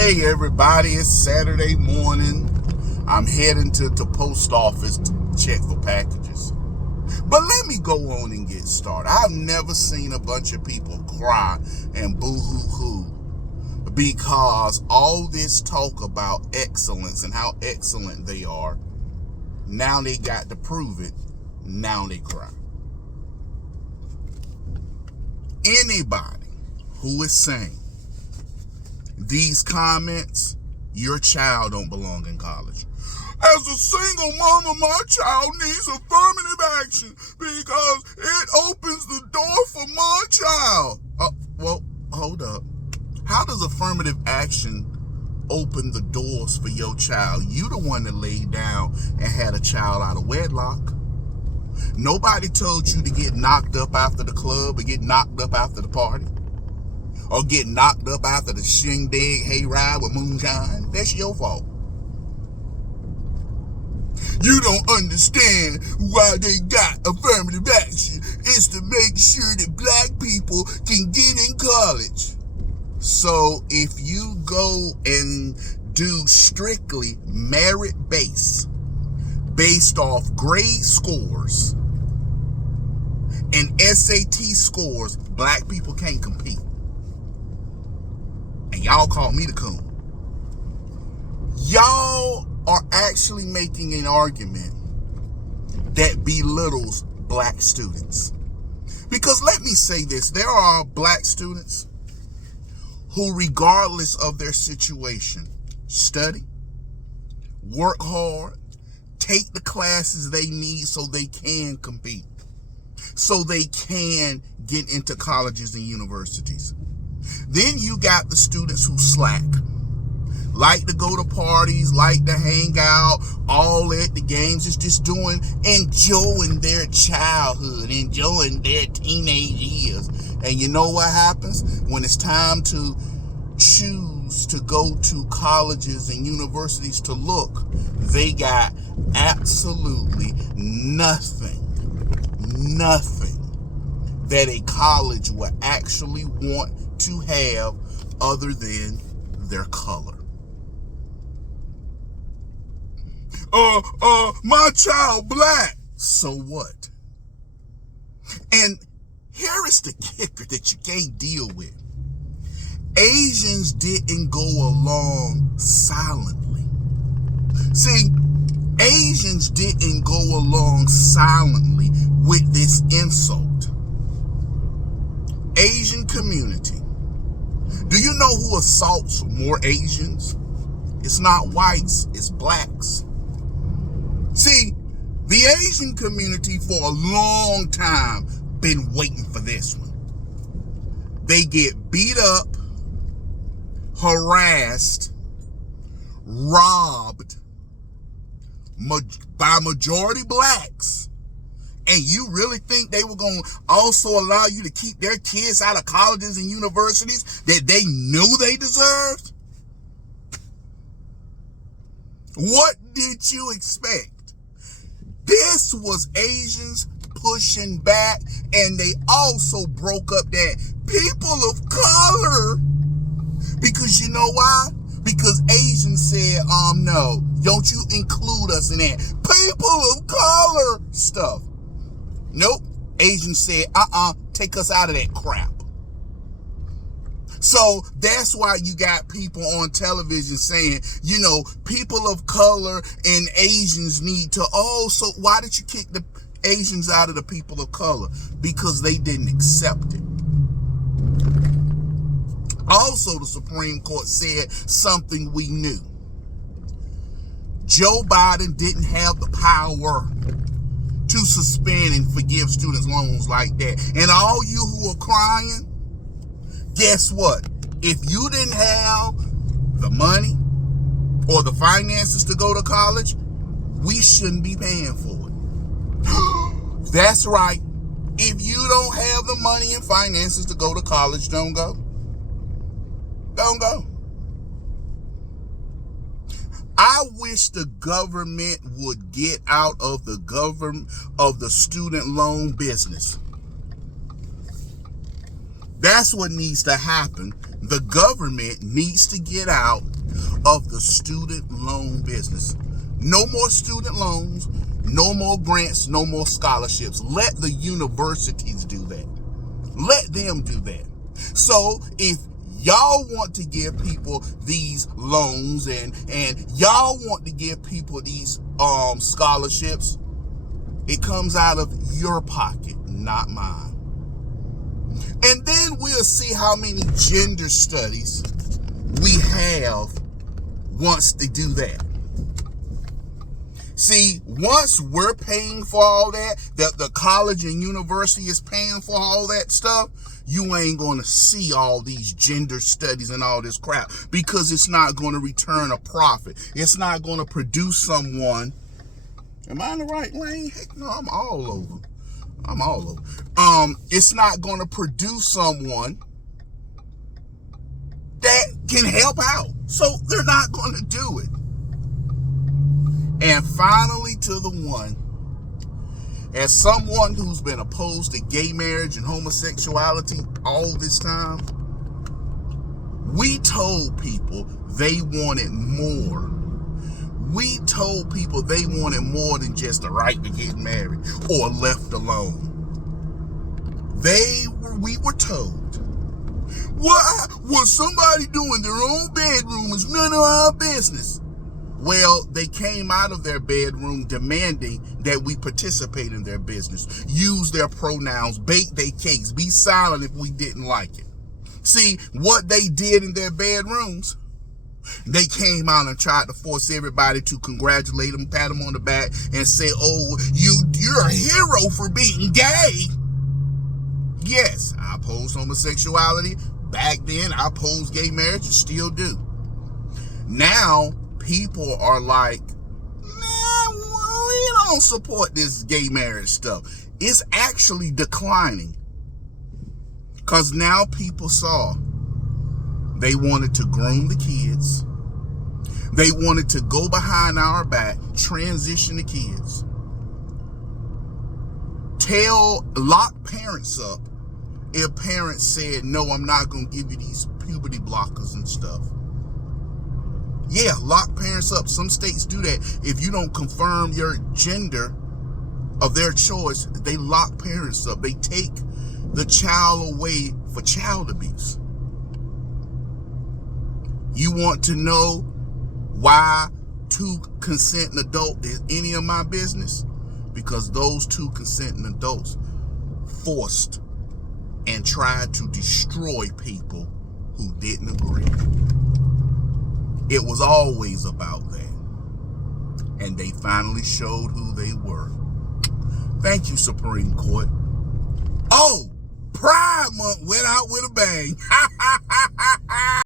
Hey everybody, it's Saturday morning. I'm heading to the post office to check for packages. But let me go on and get started. I've never seen a bunch of people cry and boo-hoo-hoo because all this talk about excellence and how excellent they are, now they got to prove it, now they cry. Anybody who is saying these comments, your child don't belong in college. As a single mama, my child needs affirmative action because it opens the door for my child. Well, hold up. How does affirmative action open the doors for your child? You the one that laid down and had a child out of wedlock. Nobody told you to get knocked up after the club or get knocked up after the party, or get knocked up after the shindig hayride with moonshine. That's your fault. You don't understand why they got affirmative action. It's to make sure that black people can get in college. So if you go and do strictly merit-based off grade scores and SAT scores, black people can't compete. And y'all call me the coon. Y'all are actually making an argument that belittles black students. Because let me say this, there are black students who, regardless of their situation, study, work hard, take the classes they need so they can compete, so they can get into colleges and universities. Then you got the students who slack, like to go to parties, like to hang out, all at the games, is just enjoying their childhood, enjoying their teenage years. And you know what happens? When it's time to choose to go to colleges and universities to look, they got absolutely nothing that a college would actually want to have other than their color. My child black. So what? And here is the kicker that you can't deal with. Asians didn't go along silently. See, Asians didn't go along silently with this insult. Asian community. Do you know who assaults more Asians? It's not whites, it's blacks. See, the Asian community for a long time been waiting for this one. They get beat up, harassed, robbed by majority blacks. And you really think they were going to also allow you to keep their kids out of colleges and universities that they knew they deserved? What did you expect? This was Asians pushing back, and they also broke up that people of color. Because you know why? Because Asians said, no, don't you include us in that people of color stuff. Nope. Asians said, take us out of that crap. So that's why you got people on television saying, people of color and Asians need to also, why did you kick the Asians out of the people of color? Because they didn't accept it. Also, the Supreme Court said something we knew. Joe Biden didn't have the power to suspend and forgive students' loans like that. And all you who are crying, guess what? If you didn't have the money or the finances to go to college, we shouldn't be paying for it. That's right. If you don't have the money and finances to go to college, don't go. Don't go. I wish the government would get out of the student loan business. That's what needs to happen The government needs to get out of the student loan business. No more student loans, no more grants, no more scholarships. Let the universities do that. Let them do that. So if y'all want to give people these loans and y'all want to give people these scholarships, it comes out of your pocket, not mine. And then we'll see how many gender studies we have once they do that. See, once we're paying for all that the college and university is paying for all that stuff, you ain't going to see all these gender studies and all this crap, because it's not going to return a profit. It's not going to produce someone. Am I in the right lane? Heck no, I'm all over. It's not going to produce someone that can help out. So they're not going to do it. And finally, to the one, as someone who's been opposed to gay marriage and homosexuality all this time, we told people they wanted more. We told people they wanted more than just the right to get married or left alone. We were told, what somebody do in their own bedroom is none of our business. Well, they came out of their bedroom demanding that we participate in their business, use their pronouns, bake their cakes, be silent if we didn't like it. See, what they did in their bedrooms, they came out and tried to force everybody to congratulate them, pat them on the back, and say, oh, you're a hero for being gay. Yes, I opposed homosexuality. Back then, I opposed gay marriage and still do. Now, people are like, nah, we don't support this gay marriage stuff. It's actually declining. Because now people saw they wanted to groom the kids. They wanted to go behind our back, transition the kids. Lock parents up if parents said, no, I'm not going to give you these puberty blockers and stuff. Yeah, lock parents up. Some states do that. If you don't confirm your gender of their choice, they lock parents up. They take the child away for child abuse. You want to know why 2 consenting adults is any of my business? Because those 2 consenting adults forced and tried to destroy people who didn't agree. It was always about that. And they finally showed who they were. Thank you, Supreme Court. Oh, Pride Month went out with a bang.